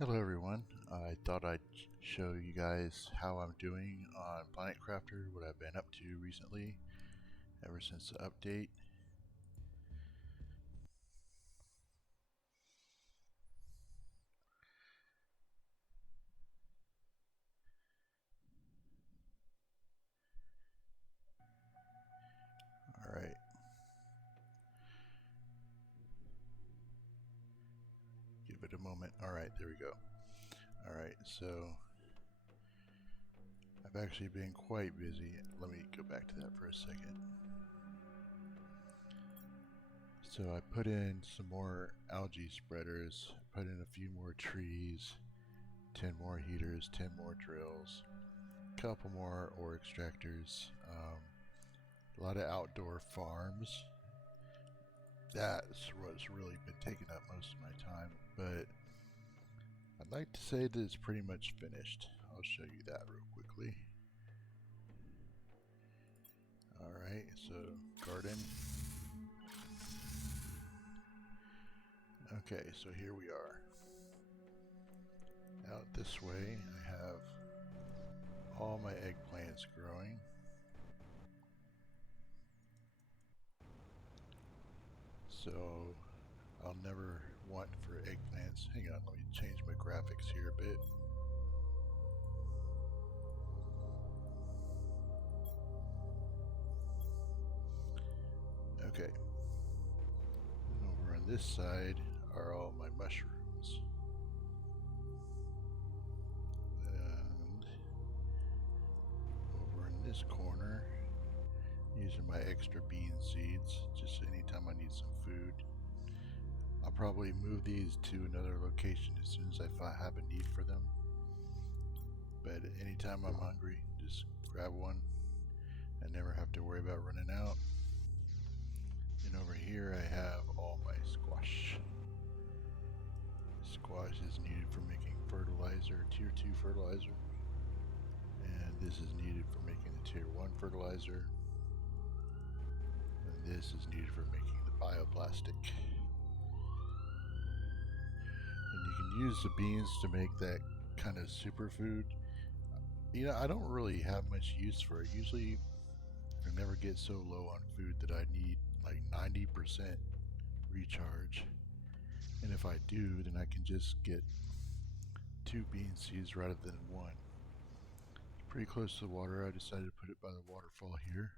Hello everyone, I thought I'd show you guys how I'm doing on Planet Crafter, what I've been up to recently, ever since the update. Alright, give it a moment. Alright, there we go. Alright, so I've actually been quite busy. Let me go back to that for a second. So I put in some more algae spreaders, put in a few more trees, 10 more heaters, 10 more drills, a couple more ore extractors, a lot of outdoor farms. That's what's really been taking up most of my time, but I'd like to say that it's pretty much finished. I'll show you that real quickly. Alright, so garden. Okay, so here we are. Out this way, I have all my eggplants growing. So I'll never want for eggplants. Hang on, let me change my graphics here a bit. Okay. And over on this side are all my mushrooms. And over in this corner, these are my extra bean seeds, just anytime I need some food. I'll probably move these to another location as soon as I have a need for them. But anytime I'm hungry, just grab one. I never have to worry about running out. And over here I have all my squash. Squash is needed for making fertilizer, tier 2 fertilizer. And this is needed for making the tier 1 fertilizer. And this is needed for making the bioplastic. And you can use the beans to make that kind of superfood. You know, I don't really have much use for it. Usually I never get so low on food that I need like 90% recharge. And if I do, then I can just get 2 bean seeds rather than 1. It's pretty close to the water. I decided to put it by the waterfall here.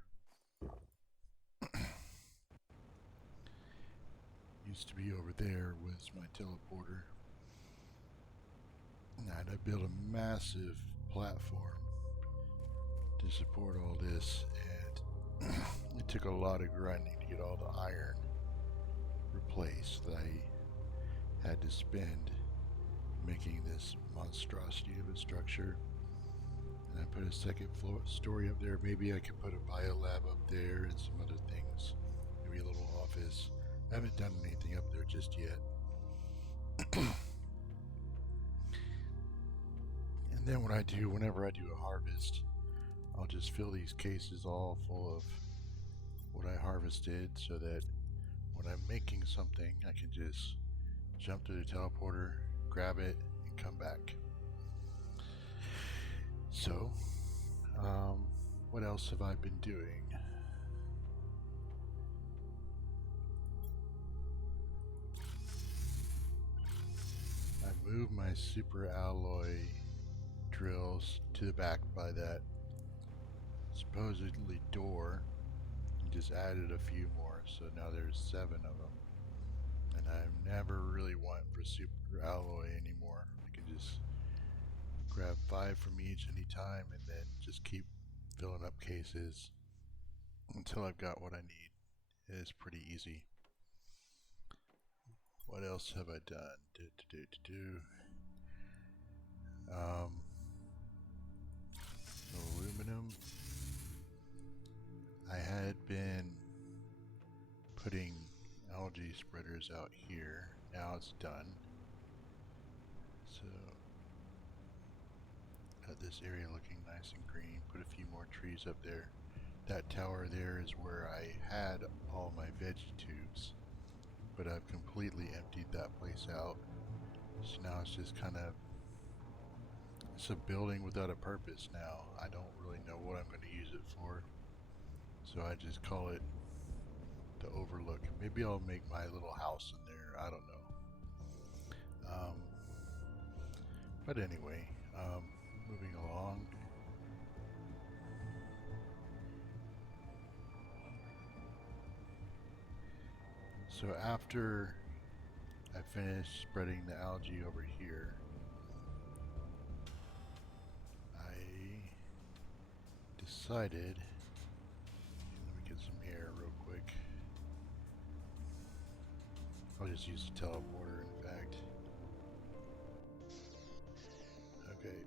Used to be over there was my teleporter. And I built a massive platform to support all this, and it took a lot of grinding to get all the iron replaced that I had to spend making this monstrosity of a structure. And I put a second story up there. Maybe I could put a biolab up there and some other things. Maybe a little office. I haven't done anything up there just yet. And then whenever I do a harvest, I'll just fill these cases all full of what I harvested so that when I'm making something, I can just jump to the teleporter, grab it, and come back. So, what else have I been doing? I moved my super alloy drills to the back by that supposedly door and just added a few more, so now there's 7 of them. And I never really want for super alloy anymore. I can just grab 5 from each anytime and then just keep filling up cases until I've got what I need. It's pretty easy. What else have I done? Aluminum. I had been putting algae spreaders out here. Now it's done. So, got this area looking nice and green. Put a few more trees up there. That tower there is where I had all my veggie tubes, but I've completely emptied that place out. So now it's just kind of, it's a building without a purpose now. I don't really know what I'm going to use it for. So I just call it the Overlook. Maybe I'll make my little house in there. I don't know. But anyway, moving along. So after I finished spreading the algae over here, I decided, let me get some air real quick. I'll just use the teleporter, in fact. Okay.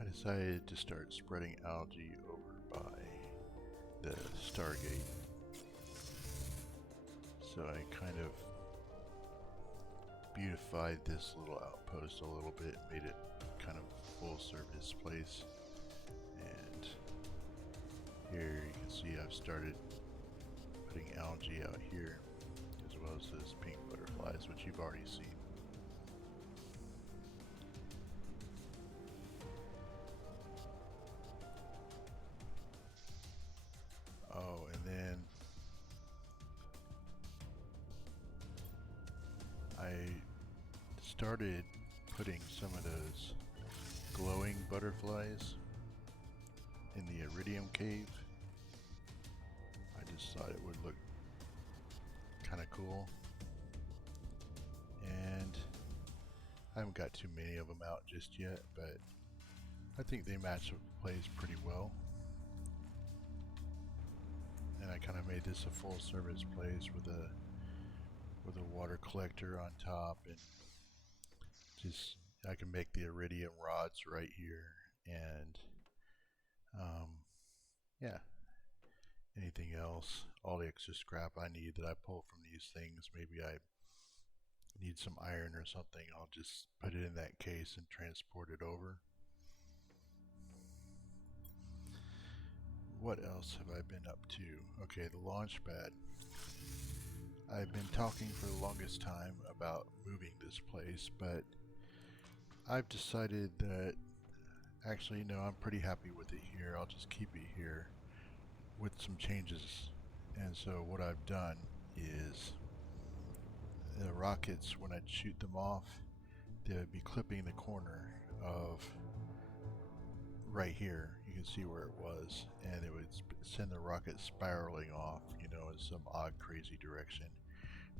I decided to start spreading algae over by the Stargate. So I kind of beautified this little outpost a little bit, made it kind of full service place. And here you can see I've started putting algae out here, as well as those pink butterflies, which you've already seen. Oh, and then I started putting some of those glowing butterflies in the iridium cave. I just thought it would look kind of cool, and I haven't got too many of them out just yet, but I think they match the place pretty well. And I kind of made this a full service place with a water collector on top, and just I can make the iridium rods right here, and yeah, anything else, all the extra scrap I need that I pull from these things, maybe I need some iron or something, I'll just put it in that case and transport it over. What else have I been up to? Okay, the launch pad. I've been talking for the longest time about moving this place, but I've decided that actually no, I'm pretty happy with it here. I'll just keep it here with some changes. And so what I've done is the rockets, when I'd shoot them off, they would be clipping the corner of right here. You can see where it was, and it would send the rocket spiraling off, you know, in some odd, crazy direction,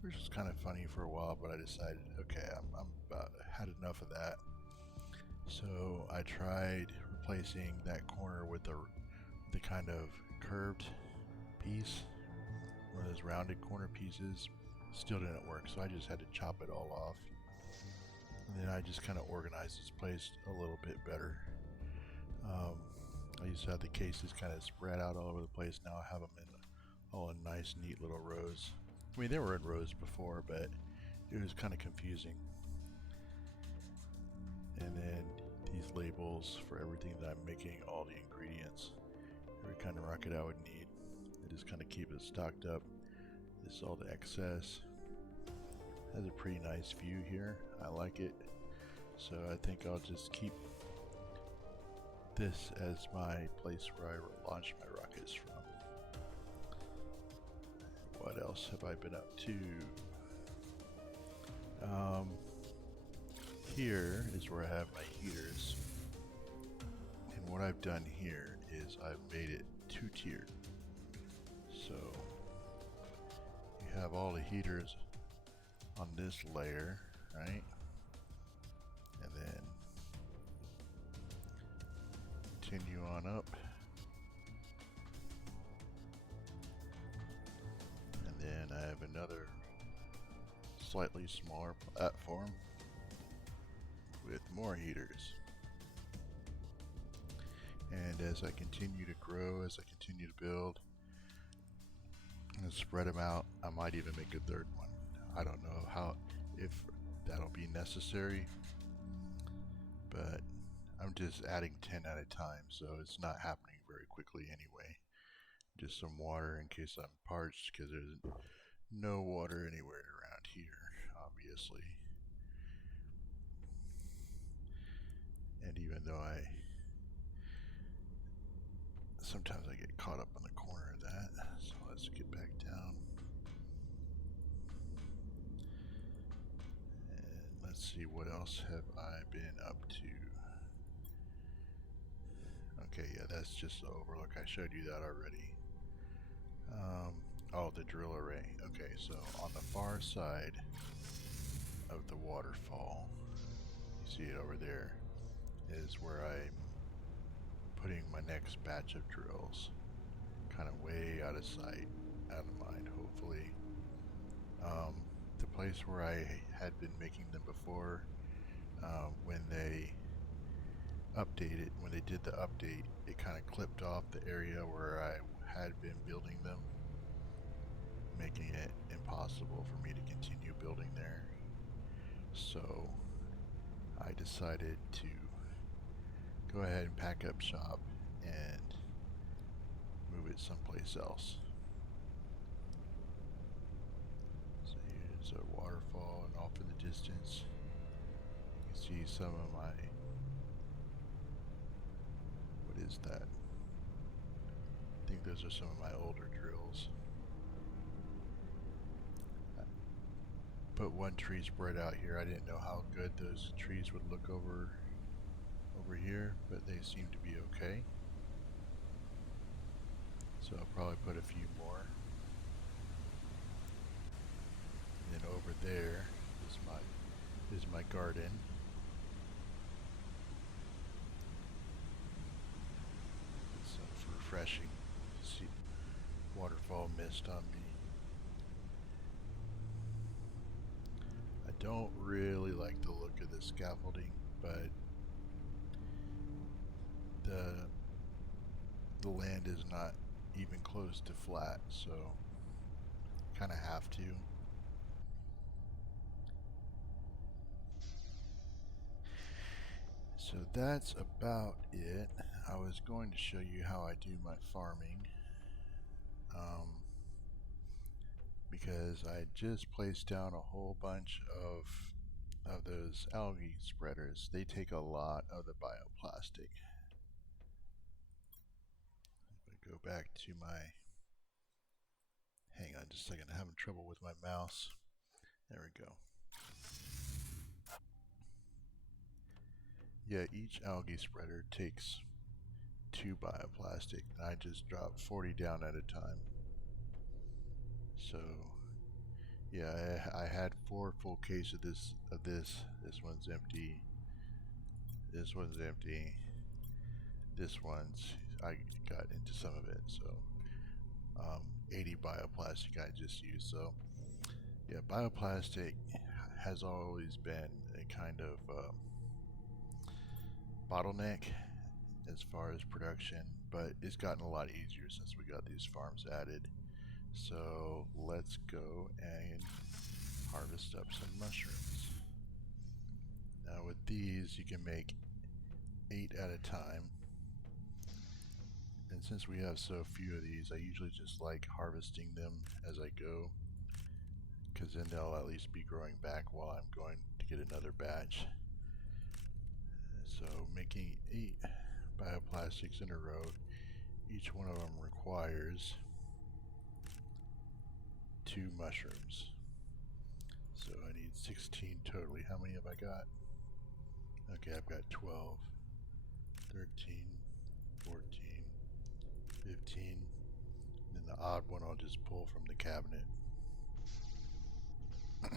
which was kind of funny for a while. But I decided, okay, I'm about had enough of that. So I tried replacing that corner with the kind of curved piece, one of those rounded corner pieces. Still didn't work, so I just had to chop it all off. And then I just kind of organized this place a little bit better. I used to have the cases kind of spread out all over the place. Now I have them all in nice, neat little rows. I mean, they were in rows before, but it was kind of confusing. And then these labels for everything that I'm making, all the ingredients, every kind of rocket I would need. I just kind of keep it stocked up. This is all the excess. Has a pretty nice view here. I like it. So I think I'll just keep this as my place where I launch my rockets from. What else have I been up to? Here is where I have my heaters. And what I've done here is I've made it two-tiered. So you have all the heaters on this layer, right? And then continue on up. And then I have another slightly smaller platform with more heaters. And as I continue to grow, as I continue to build and spread them out, I might even make a third one. I don't know if that'll be necessary, but I'm just adding 10 at a time, so it's not happening very quickly anyway. Just some water in case I'm parched, because there's no water anywhere around here. obviously. And even though sometimes I get caught up on the corner of that, so let's get back down. And let's see, what else have I been up to? Okay, yeah, that's just the overlook. I showed you that already. Oh, the drill array. Okay, so on the far side of the waterfall, you see it over there, is where I'm putting my next batch of drills. Kind of way out of sight, out of mind, hopefully. The place where I had been making them before, when they did the update, it kind of clipped off the area where I had been building them, making it impossible for me to continue building there. So I decided to go ahead and pack up shop and move it someplace else. So here's a waterfall, and off in the distance you can see some of my, what is that? I think those are some of my older drills. Put one tree spread out here. I didn't know how good those trees would look over here, but they seem to be okay. So I'll probably put a few more. And then over there is my garden. It's refreshing to see waterfall mist on me. I don't really like the look of the scaffolding, but the land is not even close to flat, so kind of have to. So that's about it. I was going to show you how I do my farming, because I just placed down a whole bunch of those algae spreaders. They take a lot of the bioplastic. Go back to my, hang on just a second, I'm having trouble with my mouse. There we go. Yeah, each algae spreader takes 2 bioplastic, and I just dropped 40 down at a time. So yeah, I had 4 full cases of this. This one's empty. This one's empty. This one's, I got into some of it, so 80 bioplastic I just used. So yeah, bioplastic has always been a kind of bottleneck as far as production, but it's gotten a lot easier since we got these farms added. So let's go and harvest up some mushrooms. Now with these you can make 8 at a time, and since we have so few of these, I usually just like harvesting them as I go, because then they'll at least be growing back while I'm going to get another batch. So making 8 bioplastics in a row, each one of them requires 2 mushrooms. So I need 16 totally. How many have I got? Okay, I've got 12, 13, 14, 15. And then the odd one I'll just pull from the cabinet. So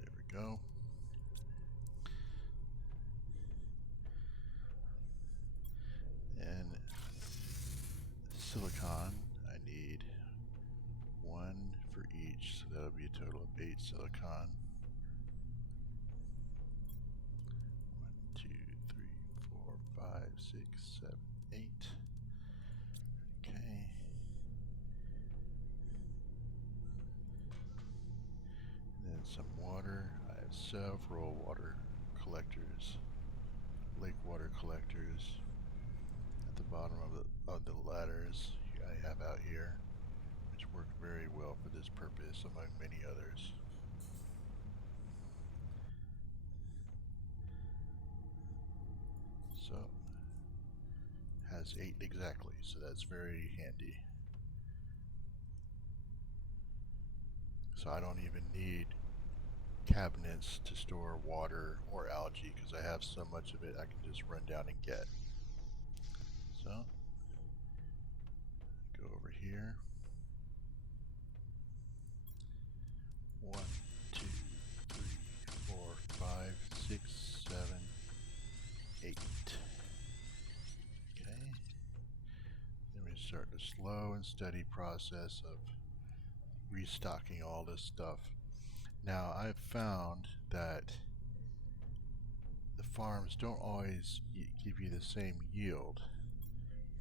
there we go. And silicon, I need 1 for each, so that'll be a total of 8 silicon. 1, 2, 3, 4, 5, 6, 7, 8. Okay. And then some water. I have several water collectors, lake water collectors at the bottom of the ladders I have out here, which work very well for this purpose, among many others. So, has 8 exactly, so that's very handy. So I don't even need cabinets to store water or algae because I have so much of it I can just run down and get. So, go over here. 1, 2, 3, 4, 5, 6, 7, 8. Okay. Then we start the slow and steady process of restocking all this stuff. Now, I've found that the farms don't always give you the same yield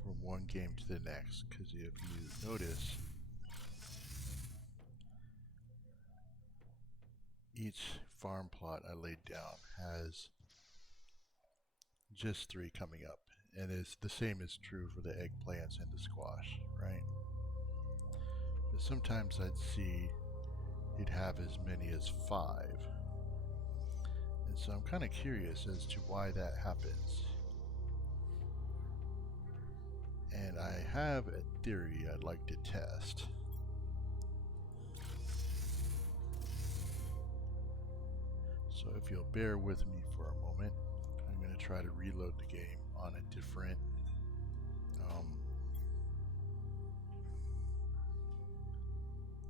from one game to the next, because if you notice, each farm plot I laid down has just 3 coming up, and it's the same is true for the eggplants and the squash, right? But sometimes I'd see you'd have as many as 5, and so I'm kind of curious as to why that happens. And I have a theory I'd like to test. So if you'll bear with me for a moment, I'm going to try to reload the game on a different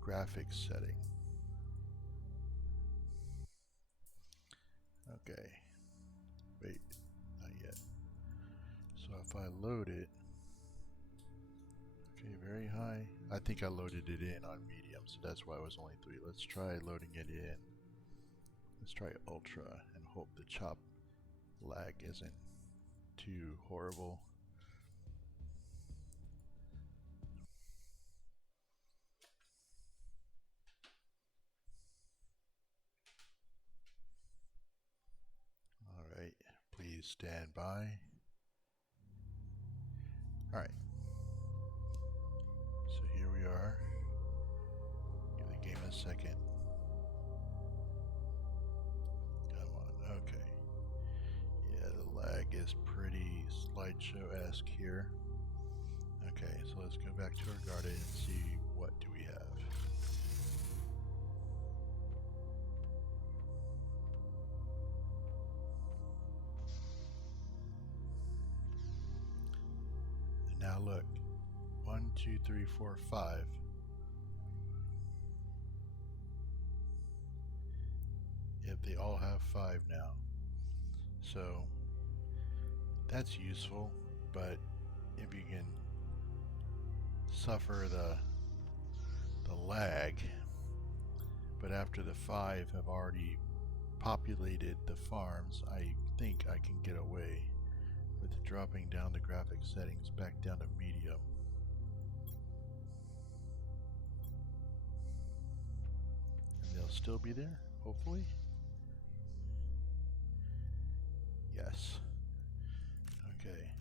graphics setting. Okay, wait, not yet. So if I load it, okay, very high. I think I loaded it in on medium, so that's why it was only 3. Let's try loading it in. Let's try ultra and hope the chop lag isn't too horrible. Alright, please stand by. Alright, so here we are. Give the game a second. Come on, okay. Yeah, the lag is pretty slideshow-esque here. Okay, so let's go back to our garden and see what do we have. And now look, 1, 2, 3, 4, 5. Yep, they all have 5 now. So that's useful, but if you can suffer the lag, but after the 5 have already populated the farms, I think I can get away with dropping down the graphic settings back down to medium. And they'll still be there, hopefully. Yes. Okay.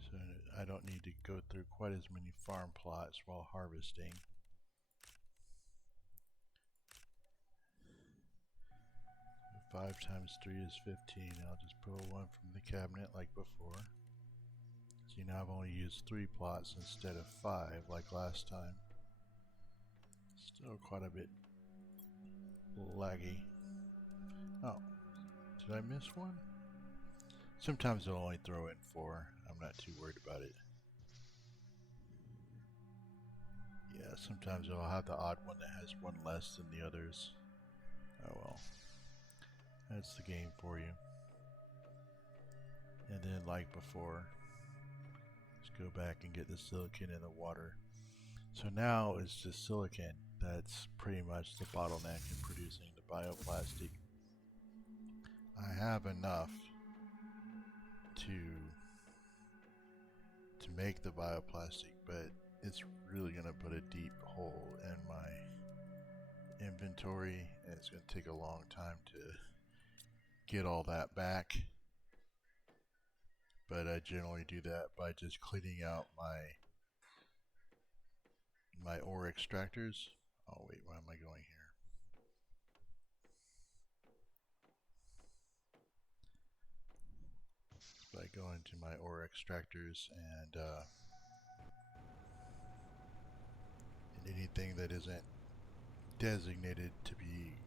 So I don't need to go through quite as many farm plots while harvesting. So 5 times 3 is 15. I'll just pull 1 from the cabinet like before. So now I've only used 3 plots instead of 5 like last time. Still quite a bit laggy. Oh, did I miss one? Sometimes it'll only throw in 4. I'm not too worried about it. Yeah, sometimes it'll have the odd one that has 1 less than the others. Oh well. That's the game for you. And then like before, let's go back and get the silicon in the water. So now it's just silicon that's pretty much the bottleneck in producing the bioplastic. I have enough to make the bioplastic, but it's really going to put a deep hole in my inventory, and it's going to take a long time to get all that back. but I generally do that by just cleaning out my ore extractors. Oh wait, why am I going here? By going to my ore extractors and anything that isn't designated to be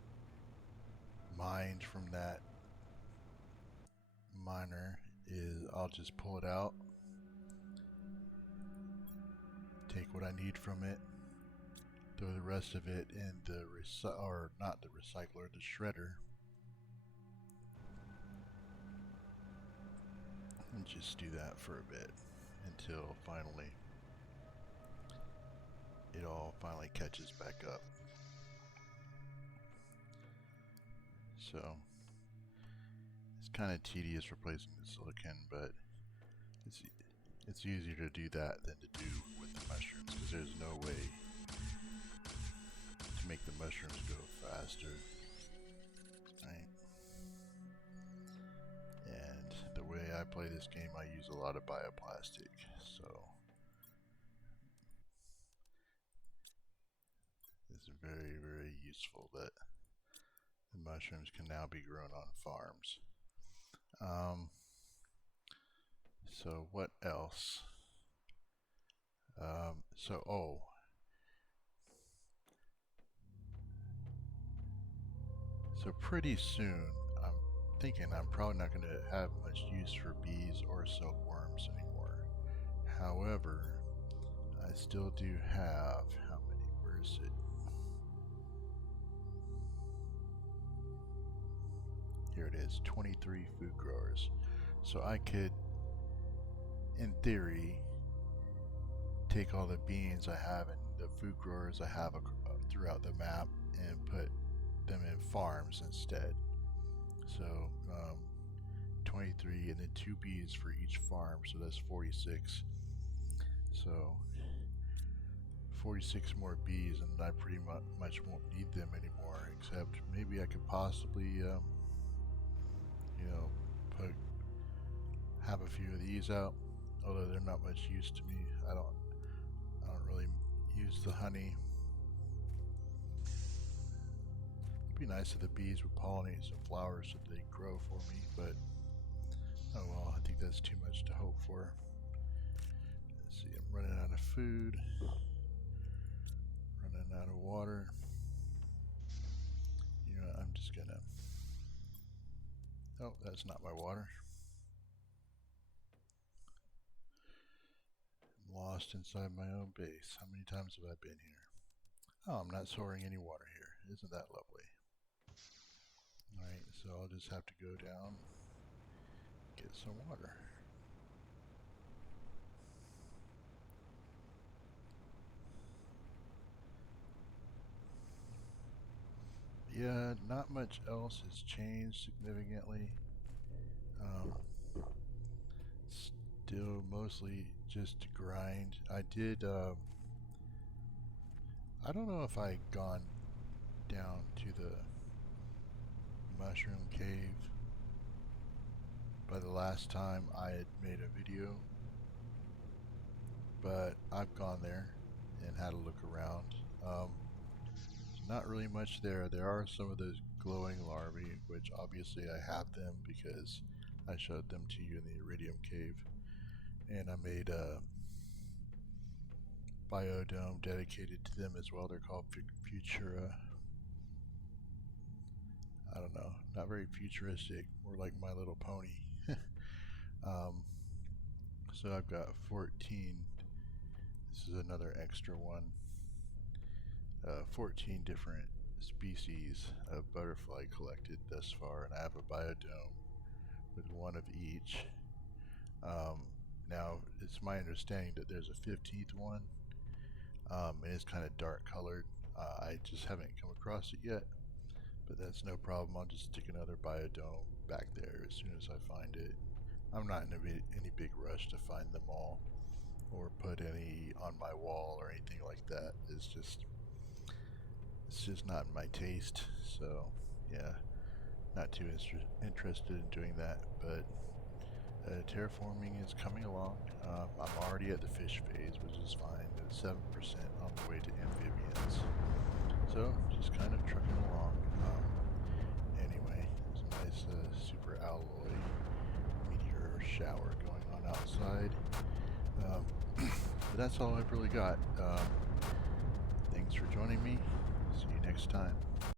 mined from that miner is I'll just pull it out, take what I need from it, throw the rest of it in the not the recycler, the shredder, and just do that for a bit until finally it all finally catches back up. So it's kind of tedious replacing the silicon, but it's easier to do that than to do with the mushrooms, because there's no way to make the mushrooms go faster, right? And the way I play this game, I use a lot of bioplastic, so it's very, very useful that the mushrooms can now be grown on farms. So what else? So pretty soon, I'm thinking I'm probably not going to have much use for bees or silkworms anymore. However, I still do have, how many, where is it? Here it is, 23 food growers. So I could, in theory, take all the beans I have and the food growers I have throughout the map and put them in farms instead. So 23 and then 2 bees for each farm, so that's 46. So 46 more bees, and I pretty much won't need them anymore, except maybe I could possibly have a few of these out, although they're not much use to me. I don't really use the honey. It'd be nice if the bees would pollinate some flowers so they grow for me, but oh well, I think that's too much to hope for. Let's see, I'm running out of food, running out of water. You know, I'm just gonna, oh, that's not my water. Lost inside my own base. How many times have I been here? Oh, I'm not storing any water here. Isn't that lovely? Alright, so I'll just have to go down, get some water. Yeah, not much else has changed significantly. Still mostly just grind. I did, I don't know if I had gone down to the mushroom cave by the last time I had made a video, but I've gone there and had a look around. Not really much there. There are some of those glowing larvae, which obviously I have them because I showed them to you in the iridium cave, and I made a biodome dedicated to them as well. They're called Futura. I don't know, not very futuristic, more like My Little Pony. So I've got 14. This is another extra one. 14 different species of butterfly collected thus far, and I have a biodome with one of each. Now, it's my understanding that there's a 15th one, and it's kind of dark colored. I just haven't come across it yet, but that's no problem. I'll just stick another biodome back there as soon as I find it. I'm not in any big rush to find them all or put any on my wall or anything like that. It's just not in my taste, so yeah, not too interested in doing that. But Terraforming is coming along. I'm already at the fish phase, which is fine. At 7% on the way to amphibians. So, just kind of trucking along. Anyway, there's a nice super alloy meteor shower going on outside. But that's all I've really got. Thanks for joining me. See you next time.